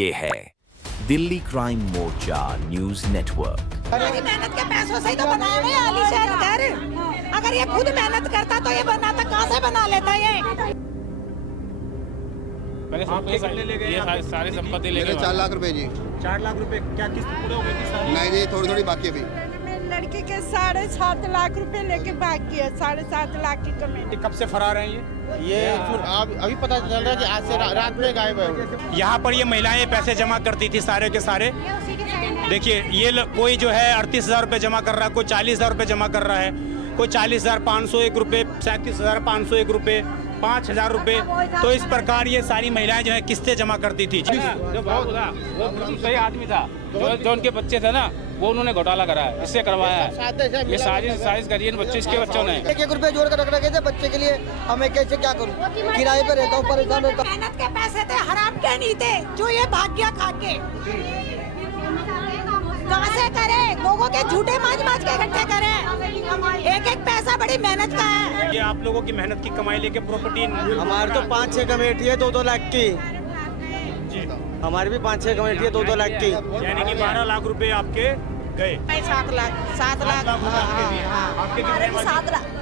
ये है दिल्ली क्राइम मोर्चा news network. मेरी मेहनत के पैसों से ही तो बनाया हुआ है आलीशान घर। अगर ये खुद मेहनत करता तो ये बनाता कहाँ से बना लेता ये? ये सारी संपत्ति ले गए 4 लाख रुपए जी। 4 लाख रुपए क्या किस्त पूरे हो गई थी सारी? नहीं जी, थोड़ी थोड़ी बाकी अभी। लड़की के 7.5 लाख रुपए लेके भाग गया। 7.5 लाख की कमेटी। कब से फरार हैं ये अभी पता चल रहा है कि आज से रात में गायब है। यहाँ पर ये महिलाएं पैसे जमा करती थी सारे के सारे। देखिए ये कोई जो है 38,000 रुपये जमा कर रहा है, कोई 40,000 रुपये जमा कर रहा है, कोई 40,501 रुपये, 37,501 रुपये, 5,000 रुपये। तो इस प्रकार ये सारी महिलाएं जो है किस्तें जमा करती थी। जो बहुत था वो बिल्कुल सही आदमी था। जो उनके बच्चे थे ना वो उन्होंने घोटाला करा है, इससे करवाया है। ये साजिश करी है बच्चे, इसके बच्चों ने 1-1 रुपए जोड़ कर रख रखे थे बच्चे के लिए। हमें कैसे क्या करूँ, किराए पे रहता हूँ, परेशान रहता हूँ। मेहनत के पैसे थे, हराम के नहीं थे, जो ये भाग गया खा के। कहाँ से करे? लोगों के झूठे माज के इकट्ठे करे। एक एक पैसा बड़ी मेहनत का है। ये आप लोगों की मेहनत की कमाई लेके प्रॉपर्टी हमारे तो 5-6 कमेटी है 2-2 लाख की। हमारी भी 5-6 कमेटी है 2-2 लाख की। यानी कि 12 लाख रुपए आपके गए। 7 लाख। 7 लाख आपके कितने बचे?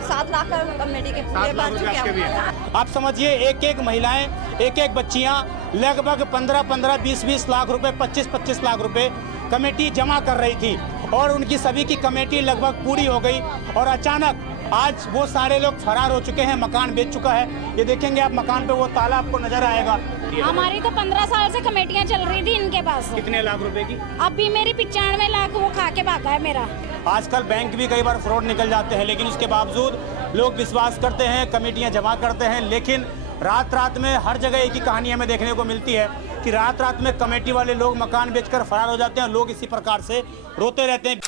7 लाख कमेटी के 7 लाख रुपए आपके भी हैं। आप समझिए एक एक महिलाएं, एक एक बच्चियां लगभग 15-15, 20-20 लाख रुपए, 25-25 लाख रुपए कमेटी जमा कर रही थी और उनकी सभी की कमेटी लगभग पूरी हो गई। और अचानक आज वो सारे लोग फरार हो चुके हैं, मकान बेच चुका है। ये देखेंगे आप मकान पे वो ताला आपको नजर आएगा। हमारी तो 15 साल से कमेटियां चल रही थी इनके पास। कितने लाख रुपए की? अब भी मेरी 95 लाख वो खा के भागा है मेरा। आजकल बैंक भी कई बार फ्रॉड निकल जाते हैं, लेकिन उसके बावजूद लोग विश्वास करते हैं, कमेटियां जमा करते हैं। लेकिन रात में हर जगह एक ही कहानी हमें देखने को मिलती है कि रात में कमेटी वाले लोग मकान बेचकर फरार हो जाते हैं। लोग इसी प्रकार से रोते रहते हैं।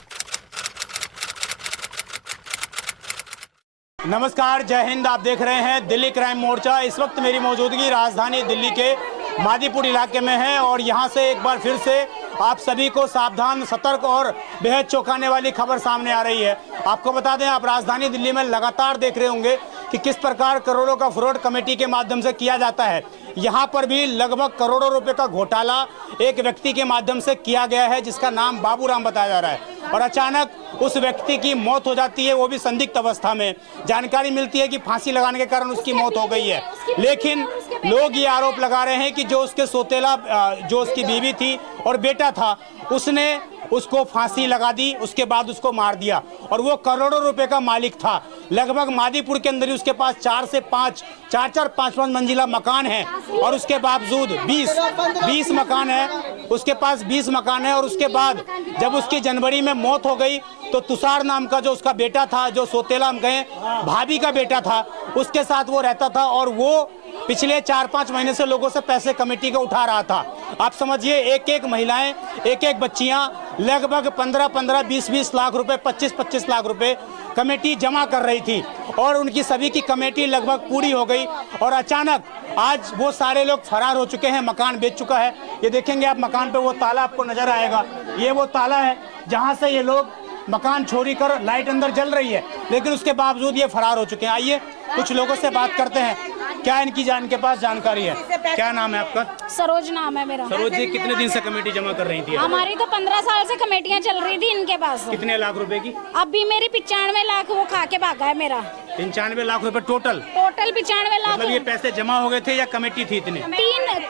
नमस्कार, जय हिंद। आप देख रहे हैं दिल्ली क्राइम मोर्चा। इस वक्त मेरी मौजूदगी राजधानी दिल्ली के मादीपुर इलाके में है और यहाँ से एक बार फिर से आप सभी को सावधान, सतर्क और बेहद चौंकाने वाली खबर सामने आ रही है। आपको बता दें, आप राजधानी दिल्ली में लगातार देख रहे होंगे कि किस प्रकार करोड़ों का फ्रॉड कमेटी के माध्यम से किया जाता है। यहाँ पर भी लगभग करोड़ों रुपए का घोटाला एक व्यक्ति के माध्यम से किया गया है, जिसका नाम बाबूराम बताया जा रहा है। और अचानक उस व्यक्ति की मौत हो जाती है, वो भी संदिग्ध अवस्था में। जानकारी मिलती है कि फांसी लगाने के कारण उसकी मौत हो गई है। लेकिन लोग ये आरोप लगा रहे हैं कि जो उसके सौतेला, जो उसकी बीवी थी और बेटा था, उसने उसको फांसी लगा दी, उसके बाद उसको मार दिया। और वो करोड़ों रुपए का मालिक था। लगभग मादीपुर के अंदर ही उसके पास 4 से 5, 4-4, 5-5 मंजिला मकान है और उसके बावजूद 20 मकान है। उसके पास 20 मकान है। और उसके बाद जब उसकी जनवरी में मौत हो गई तो तुषार नाम का जो उसका बेटा था, जो सौतेला हम कहें भाभी का बेटा था, उसके साथ वो रहता था और वो पिछले 4-5 महीने से लोगों से पैसे कमेटी के उठा रहा था। आप समझिए एक एक महिलाएं, एक एक बच्चियां लगभग 15-15, 20-20 लाख रुपए, 25-25 लाख रुपए कमेटी जमा कर रही थी और उनकी सभी की कमेटी लगभग पूरी हो गई। और अचानक आज वो सारे लोग फरार हो चुके हैं, मकान बेच चुका है। ये देखेंगे आप मकान पे वो ताला आपको नजर आएगा। ये वो ताला है जहाँ से ये लोग मकान छोड़ी कर, लाइट अंदर जल रही है, लेकिन उसके बावजूद ये फरार हो चुके हैं। आइए कुछ लोगों से बात करते हैं, क्या इनके पास जानकारी है। क्या नाम है आपका? सरोज नाम है मेरा। सरोज जी, कितने दिन से कमेटी जमा कर रही थी? हमारी तो 15 साल से कमेटियां चल रही थी इनके पास। कितने लाख रुपए की? अब भी मेरी 95 लाख वो खा के भागा है मेरा। 95 लाख रुपए टोटल? 95 लाख। मतलब ये पैसे जमा हो गए थे या कमेटी थी इतने?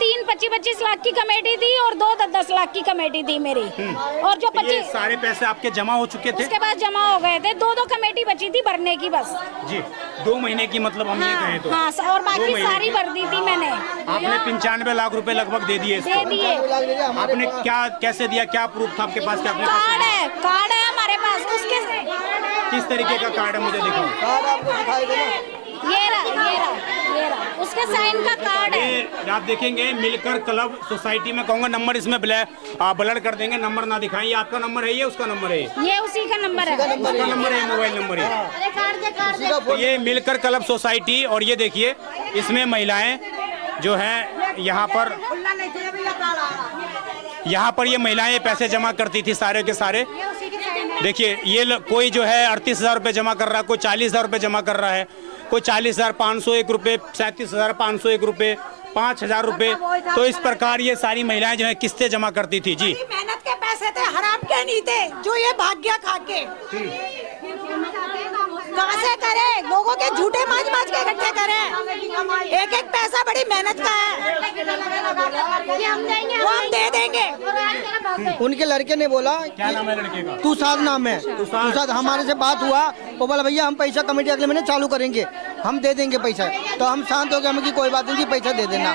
3 25 लाख की कमेटी थी और 2 10 लाख की कमेटी थी मेरी। और जो 25 सारे पैसे आपके जमा हो चुके थे? उसके बाद जमा हो गए थे। 2 कमेटी बची थी भरने की बस जी। 2 महीने की, मतलब हम ये कहें तो। हाँ, और बाकी सारी भर दी थी मैंने। आपने 95 लाख रुपए लगभग दे दिए इसको? दे दिए। आपने क्या, कैसे दिया? क्या प्रूफ था आपके पास? क्या अपने कार्ड है हमारे पास। उसके से किस तरीके का कार्ड है, मुझे दिखाओ। कार्ड आपको दिखाई देना। ये रहा। उसके साइन का कार्ड है। ये आप देखेंगे मिलकर क्लब सोसाइटी में, कहूँगा नंबर इसमें ब्लर कर देंगे, नंबर ना दिखाएं। ये आपका नंबर है, ये उसका नंबर है? ये उसी का नंबर है। उसका नंबर है, मोबाइल नंबर है। तो ये मिलकर क्लब सोसाइटी, और ये देखिए इसमें महिलाएं जो हैं यहाँ पर ये महिलाएं पैसे जमा करती थी सारे के सारे। देखिए ये कोई जो है 38,000 रुपये जमा कर रहा है, कोई 40,000 रुपये जमा कर रहा है, कोई 40,501 रुपये, 37,501 रुपये, 5,000 रुपए। तो इस प्रकार ये सारी महिलाएं जो है किस्तें जमा करती थी। जी, मेहनत के पैसे थे, हराम के नहीं थे, जो ये भाग गया खा के। कहाँ से करे? लोगों के झूठे माज के इकट्ठे करे। एक एक पैसा बड़ी मेहनत का है, वो हम दे देंगे। उनके लड़के ने बोला क्या नाम है लड़के का? तुषार नाम है। तुषार हमारे से बात हुआ, वो बोला भैया हम पैसा कमेटी अगले महीने चालू करेंगे, हम दे देंगे पैसा। तो हम शांत हो गए, हम की कोई बात नहीं, पैसा दे देना।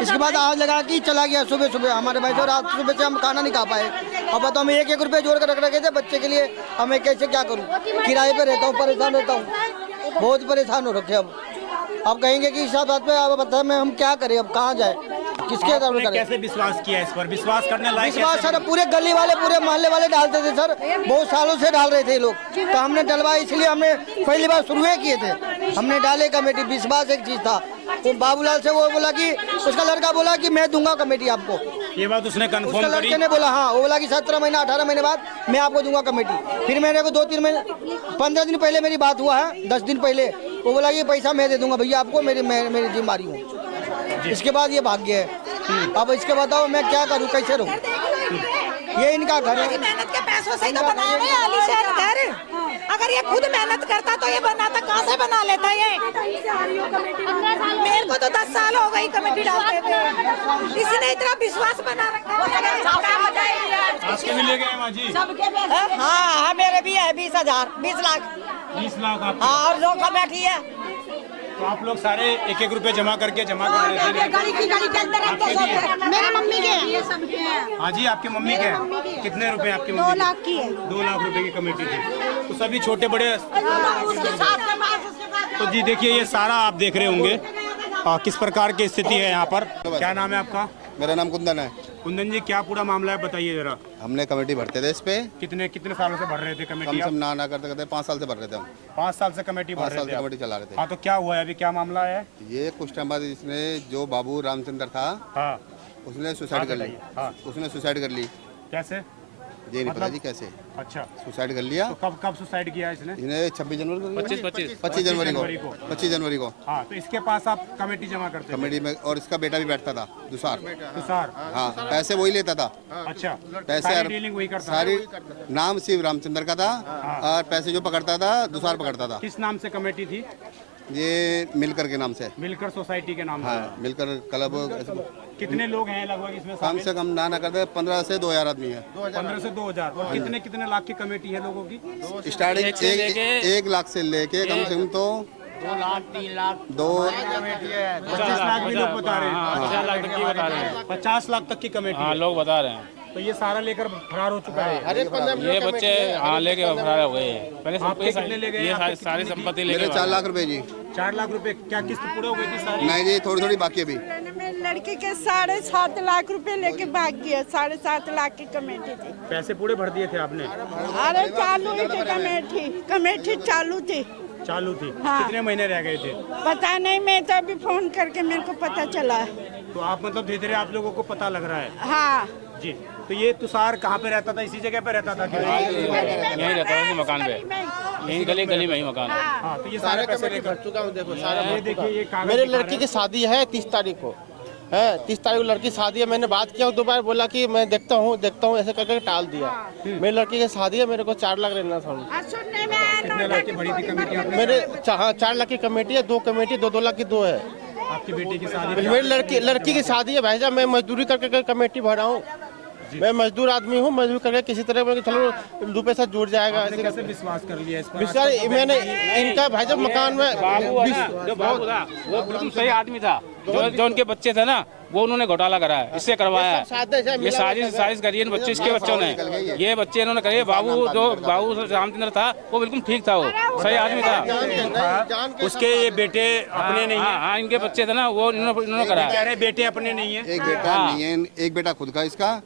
इसके बाद आज लगा कि चला गया सुबह सुबह हमारे भाई, और रात सुबह से हम खाना नहीं खा पाए। अब बताओ, हम 1-1 रुपये जोड़ कर रख रखे थे बच्चे के लिए, हमें कैसे क्या करूँ? किराए पे रहता हूँ, परेशान रहता हूँ, बहुत परेशान हो रखे हम। अब कहेंगे कि इस बात पे अब बता में हम क्या करें, अब कहाँ जाए, किसके तरफ करें? कैसे विश्वास किया इस पर? विश्वास करने लायक विश्वास सर पूरे गली वाले, पूरे मोहल्ले वाले डालते थे सर, बहुत सालों से डाल रहे थे लोग। तो हमने डलवाया, इसलिए हमने पहली बार शुरू किए थे, हमने डाले कमेटी। विश्वास एक चीज था, वो बाबूलाल से वो बोला कि उसका लड़का बोला कि मैं दूंगा कमेटी आपको। ये बात उसने उसका कंफर्म करी? लड़के ने बोला हाँ, वो बोला कि 17 महीना 18 महीने बाद मैं आपको दूंगा कमेटी। फिर मेरे को 2-3 महीने 15 दिन पहले मेरी बात हुआ है, 10 दिन पहले, वो बोला ये पैसा मैं दे दूंगा भैया आपको, मेरी जिम्मेदारी हूँ। इसके बाद ये भाग गया है। अब इसके बताओ मैं क्या करूँ, कैसे रहूँ? ये इनका घर है। मेहनत के पैसों से ही तो बनाया है आलीशान घर। अगर ये खुद मेहनत करता तो ये बनाता, कहाँ से बना लेता ये? मेरे को तो 10 साल हो गई कमेटी डालते हुए, इसी ने इतना विश्वास बना रखा है। आपके भी ले गए माँ जी? हाँ, मेरे भी है 20,000, 20 लाख। 20 लाख आपके? हाँ, और जो कमेटी है। तो आप लोग सारे 1-1 रुपए जमा करके जमा कर रहे थे? गाड़ी के अंदर मेरे मम्मी के। हाँ जी, आपके मम्मी के हैं? कितने रुपए आपकी मम्मी? 2 लाख की है। 2 लाख रुपए की कमेटी थी। तो सभी छोटे बड़े। तो जी देखिए, ये सारा आप देख रहे होंगे किस प्रकार की स्थिति है यहाँ पर। क्या नाम है आपका? मेरा नाम कुंदन है। कुंदन जी, क्या पूरा मामला है, बताइए जरा। हमने कमेटी भरते थे इस पे, कितने सालों से भर रहे थे कम कमेटी? से कम ना करते करते 5 साल से भर रहे थे हम। 5 साल से कमेटी भर 5 रहे साल थे से आप? कमेटी चला रहे थे। हाँ, तो क्या हुआ है अभी, क्या मामला है? ये कुछ टाइम बाद इसने, जो बाबू रामचंद्र था, हाँ, उसने सुसाइड कर ली। हाँ। उसने सुसाइड कर ली, कैसे? ये नहीं पता जी कैसे अच्छा, सुसाइड कर लिया। तो कब सुसाइड किया इसने? इन्हें 26 जनवरी को 25 जनवरी को। हाँ, तो इसके पास आप कमेटी जमा करते थे? कमेटी में, और इसका बेटा भी बैठता था दुसार। तुषार? हाँ, पैसे वही लेता था। अच्छा, पैसे सारी डीलिंग वही करता था? सारी नाम शिव रामचंद्र का था, और पैसे जो पकड़ता था दुसार पकड़ता था। किस नाम से कमेटी थी? ये मिलकर के नाम से। मिलकर सोसाइटी के नाम से? हाँ, मिलकर क्लब। कितने लोग हैं लगभग इसमें कम से कम ना करते 15 से 2,000 आदमी है। 15 से 2,000। और कितने लाख की कमेटी है लोगों की? स्टार्टिंग 1 लाख से लेके कम से कम तो 2 लाख 3 लाख 25 लाख भी लोग बता रहे हैं। 50 लाख तक की बता रहे हैं। 50 लाख तक की कमेटी है। लोग बता रहे हैं। तो ये सारा लेकर फरार हो चुका है? ये बच्चे लेके फरार हो गए हैं। पहले आपके कितने ले गए? ये सारी संपत्ति लेके। मेरे 4 लाख रुपए जी। 4 लाख रुपए? क्या किस्त पूरे हो गई थी सारी? नहीं जी, थोड़ी बाकी अभी। मेरे लड़के के 7.5 लाख रुपए लेके भाग गया। 7.5 लाख की कमेटी थी। पैसे पूरे भर दिए थे आपने? अरे चालू ही थी कमेटी चालू थी। चालू थी? हाँ। कितने महीने रह गए थे? पता नहीं, मैं तो अभी फोन करके मेरे को पता चला। तो आप मतलब धीरे धीरे आप लोगों को पता लग रहा है? हाँ जी। तो ये तुषार कहाँ पे रहता था? इसी जगह पे रहता था क्या? यहीं रहता है मकान पे, यहीं गली में ही मकान है। हाँ, तो ये सारे पैसे लेकर चुका हूँ। देखो ये देखिए, ये कागज मेरे दिखा लड़की की शादी है 30 तारीख को है। 30 तारीख को लड़की शादी है। मैंने बात किया 2 बार, बोला कि मैं देखता हूँ ऐसे करके टाल दिया। मेरी लड़की की शादी है, मेरे को 4 लाख रहना था। कितने लाख की भरी थी कमेटी आपने? मेरे 4 लाख की कमेटी है। 2 कमेटी 2 लाख की 2 है। आपकी बेटी की शादी? मेरी लड़की की शादी है भाई साहब। मैं मजदूरी करके कमेटी भरा हूँ। मैं मजदूर आदमी हूँ, मजदूर करके किसी तरह में चलो 2 पैसा जुड़ जाएगा। आपने कैसे विश्वास कर लिया इस पर? विश्वास मैंने इनका भाई साहब मकान में जो बाबू था वो बिल्कुल सही आदमी था। जो उनके बच्चे थे ना, वो उन्होंने घोटाला कराया, इससे करवाया है। ये साजिश करी इन बच्चे, इसके बच्चों ने, ये बच्चे इन्होंने करे। बाबू रामचंद्र था वो बिल्कुल ठीक था, वो सही आदमी था। उसके ये बेटे अपने नहीं है? हाँ, इनके बच्चे थे ना, वो इन्होंने कराया। कह रहे बेटे अपने नहीं है? एक बेटा नहीं है, एक बेटा खुद का इसका,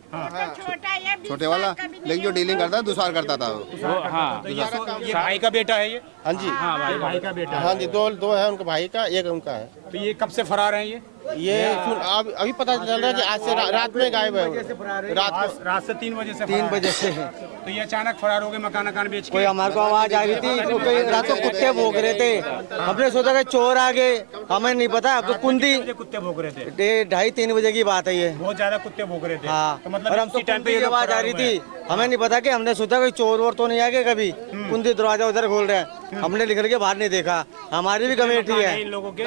छोटे वाला, लेकिन जो डीलिंग करता दुसार करता था वो। हाँ, ये भाई का बेटा है? ये हाँ जी, भाई का बेटा? हाँ जी, 2 है उनके भाई का, 1 उनका है। तो ये कब से फरार है ये? ये अभी पता चल रहा है कि आज से रात में गायब है रात से 3 बजे से 3 बजे से है। तो ये अचानक फरार हो गए मकान बेच के। कोई हमारे को आवाज आ रही थी तो कोई रात को कुत्ते भौंक रहे थे, हमने सोचा कि चोर आ गए, हमें नहीं पता। तो कुंदी कुत्ते भौंक रहे थे, 2:30-3 बजे की बात है ये। बहुत ज्यादा कुत्ते भौंक रहे थे। हाँ, तो मतलब और हम तो कुंदी की आवाज आ रही थी, हमें नहीं पता कि हमने सोचा कोई चोर वोर तो नहीं आ गए। कभी कुंदी दरवाजा उधर खोल रहे हैं, हमने निकल के बाहर नहीं देखा। हमारी भी कमेटी है, इन लोगों के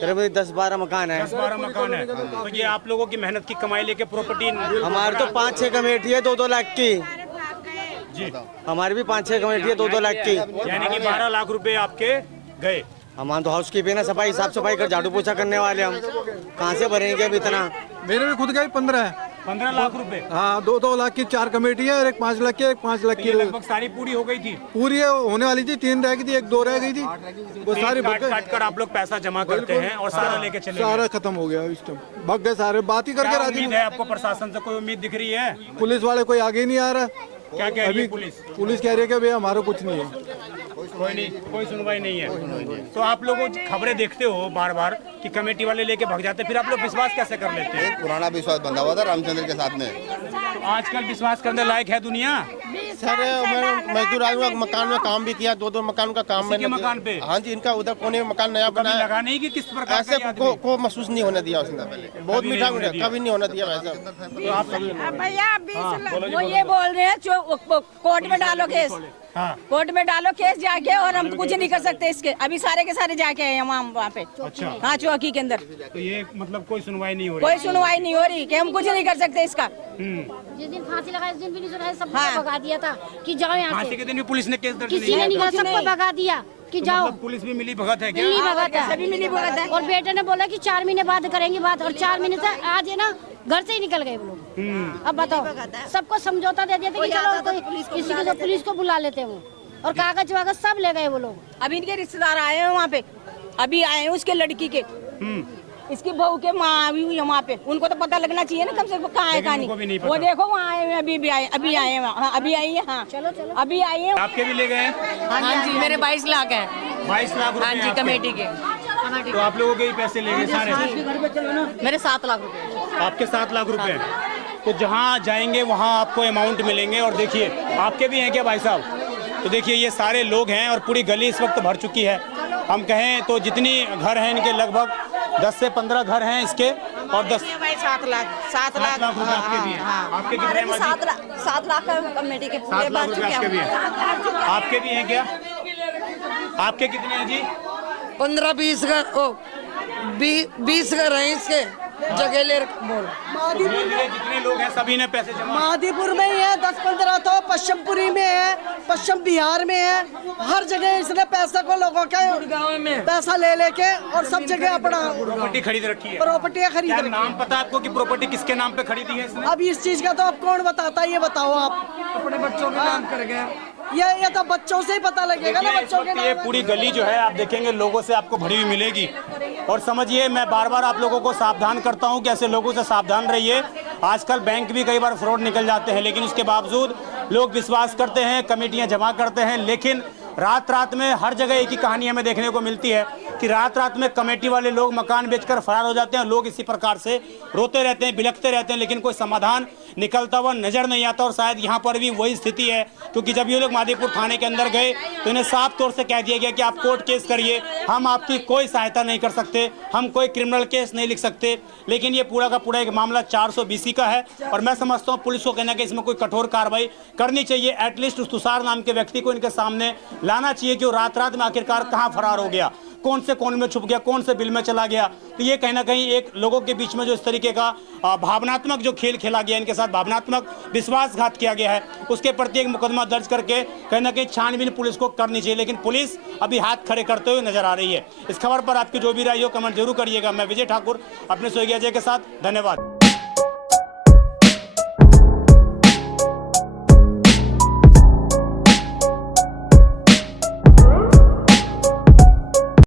करीब 10-12 मकान है। 10-12 मकान है। तो ये आप लोगों की मेहनत की कमाई लेके प्रॉपर्टी हमारे तो 5-6 कमेटी है 2-2 लाख की जी, हमारी भी 5-6 कमेटी है 2-2 लाख की। यानी कि 12 लाख रुपए आपके गए। हमारे तो हाउस कीपिंग है, सफाई साफ सफाई कर झाड़ू पोछा करने वाले, हम कहाँ से भरेंगे अब इतना। मेरे भी खुद का ही 15 है। 15 लाख रुपए? हाँ, 2-2 लाख की 4 कमेटी है और एक 5 लाख की, एक 5 लाख की। लगभग सारी पूरी हो गई थी? पूरी होने वाली थी, 3 रह गई थी, 1-2 रह गई थी, वो सारी काट कर आप लोग पैसा जमा करते हैं और सारा लेके चले सारा खत्म हो गया इस टाइम, भाग गए सारे। बात ही करके राजी उम्मीद है आपको प्रशासन से कोई उम्मीद दिख रही है? पुलिस वाले कोई आगे नहीं आ रहा। क्या कह रही है पुलिस कह रही है कि भैया हमारा कुछ नहीं है, कोई सुनवाई नहीं है। तो आप लोग खबरें देखते हो बार बार कि कमेटी वाले लेके भाग जाते हैं, फिर आप लोग विश्वास कैसे कर लेते हैं? पुराना विश्वास बंधा हुआ था रामचंद्र के साथ में। तो आजकल विश्वास करने लायक है दुनिया? सर मैं मजदूर आदमी, मकान में काम भी किया, 2-2 मकान का काम मैंने मकान पे? हाँ जी, इनका उधर कोने में मकान नया बनाया। लगा नहीं कि किस प्रकार ऐसे को महसूस नहीं होने दिया उसने पहले। बहुत मीठा कभी नहीं होने दिया वैसा। भैया वो ये बोल रहे हैं कोर्ट में डालो केस, कोर्ट में डालो केस जाके, और हम कुछ नहीं कर सकते इसके। अभी सारे के सारे जाके आए वहाँ पे। अच्छा। हाँ, चौकी के अंदर। तो ये मतलब कोई सुनवाई नहीं हो रही? कोई सुनवाई नहीं हो रही कि हम कुछ नहीं कर सकते इसका। जिस दिन फांसी लगाई उस दिन भी नहीं सुना, सबको भगा दिया था कि जाओ यहाँ से। फांसी के दिन भी पुलिस ने केस दर्ज किसी ने नहीं कहा, सबको भगा दिया कि जाओ। मतलब पुलिस भी मिली भगत है क्या? मिली भगत है, सभी मिली भगत है। और बेटे ने बोला कि 4 महीने बाद करेंगे बात, और 4 महीने से आज है ना घर से ही निकल गए वो लोग। अब बताओ, सबको समझौता दे दिया था कि चलो कोई किसी को, पुलिस को बुला लेते हैं वो, और कागज वागज सब ले गए वो लोग। अभी इनके रिश्तेदार आए हैं वहाँ पे, अभी आए हैं उसके लड़की के, इसकी बहू के माँ भी हुई है वहाँ पे। उनको तो पता लगना चाहिए ना कम से कम कहाँ है कहाँ नहीं। वो देखो वहाँ आए हैं, अभी आए हैं, हाँ अभी आई है। हाँ चलो अभी आई है। आपके भी ले गए? हाँ जी, मेरे 22 लाख है। 22 लाख रुपए? हाँ जी, कमेटी के। तो आप लोगों के ही पैसे ले गए सारे? मेरे 7 लाख रुपए। आपके 7 लाख रुपए? तो जहाँ जाएंगे वहाँ आपको अमाउंट मिलेंगे। और देखिए, आपके भी हैं क्या भाई साहब? तो देखिए ये सारे लोग हैं और पूरी गली इस वक्त भर चुकी है। हम कहें तो जितनी घर हैं इनके लगभग 10 से 15 घर हैं इसके, और 7 लाख रुपए आपके भी हैं। आपके कितने? 7 लाख कमेटी के 7 लाख रुपए आपके भी हैं। आपके भी हैं क्या? आपके कितने हैं जी? 15-20 घर, 20 घर हैं इसके जगह बोल। जितने लोग हैं सभी ने पैसे जमा? मादीपुर में ही है 10-15, तो पश्चिमपुरी में है, पश्चिम बिहार में है, हर जगह इसने पैसा को लोगों के पैसा ले लेके और सब जगह अपना प्रॉपर्टी खरीद रखी है। प्रॉपर्टियाँ खरीद क्या रखी नाम पता है आपको कि प्रॉपर्टी किसके नाम पे खरीदी है इसने? अब इस चीज का तो अब कौन बताता है, ये बताओ आप। अपने बच्चों के नाम कर गए। ये तो बच्चों से ही पता लगेगा ना, बच्चों के ये नाम। पूरी गली जो है आप देखेंगे लोगों से आपको भरी हुई मिलेगी। और समझिए, मैं बार बार आप लोगों को सावधान करता हूं कि ऐसे लोगों से सावधान रहिए। आजकल बैंक भी कई बार फ्रॉड निकल जाते हैं, लेकिन उसके बावजूद लोग विश्वास करते हैं, कमेटियां जमा करते हैं। लेकिन रात में हर जगह एक ही कहानी हमें देखने को मिलती है कि रात में कमेटी वाले लोग मकान बेचकर फरार हो जाते हैं। लोग इसी प्रकार से रोते रहते हैं, बिलखते रहते हैं, लेकिन कोई समाधान निकलता हुआ नजर नहीं आता। और शायद यहाँ पर भी वही स्थिति है, क्योंकि जब ये लोग मादीपुर थाने के अंदर गए तो इन्हें साफ तौर से कह दिया गया कि आप कोर्ट केस करिए, हम आपकी कोई सहायता नहीं कर सकते, हम कोई क्रिमिनल केस नहीं लिख सकते। लेकिन ये पूरा का पूरा एक मामला 420 का है, और मैं समझता हूँ पुलिस को कहना कि इसमें कोई कठोर कार्रवाई करनी चाहिए। एटलीस्ट उस तुषार नाम के व्यक्ति को इनके सामने लाना चाहिए कि वो रात में आखिरकार कहाँ फरार हो गया, कौन से कोने में छुप गया, कौन से बिल में चला गया। तो ये कहीं ना कहीं एक लोगों के बीच में जो इस तरीके का भावनात्मक जो खेल खेला गया, इनके साथ भावनात्मक विश्वासघात किया गया है, उसके प्रति एक मुकदमा दर्ज करके कहीं ना कहीं छानबीन पुलिस को करनी चाहिए। लेकिन पुलिस अभी हाथ खड़े करते हुए नजर आ रही है। इस खबर पर आपकी जो भी राय हो कमेंट जरूर करिएगा। मैं विजय ठाकुर अपने सोएगी अजय के साथ, धन्यवाद।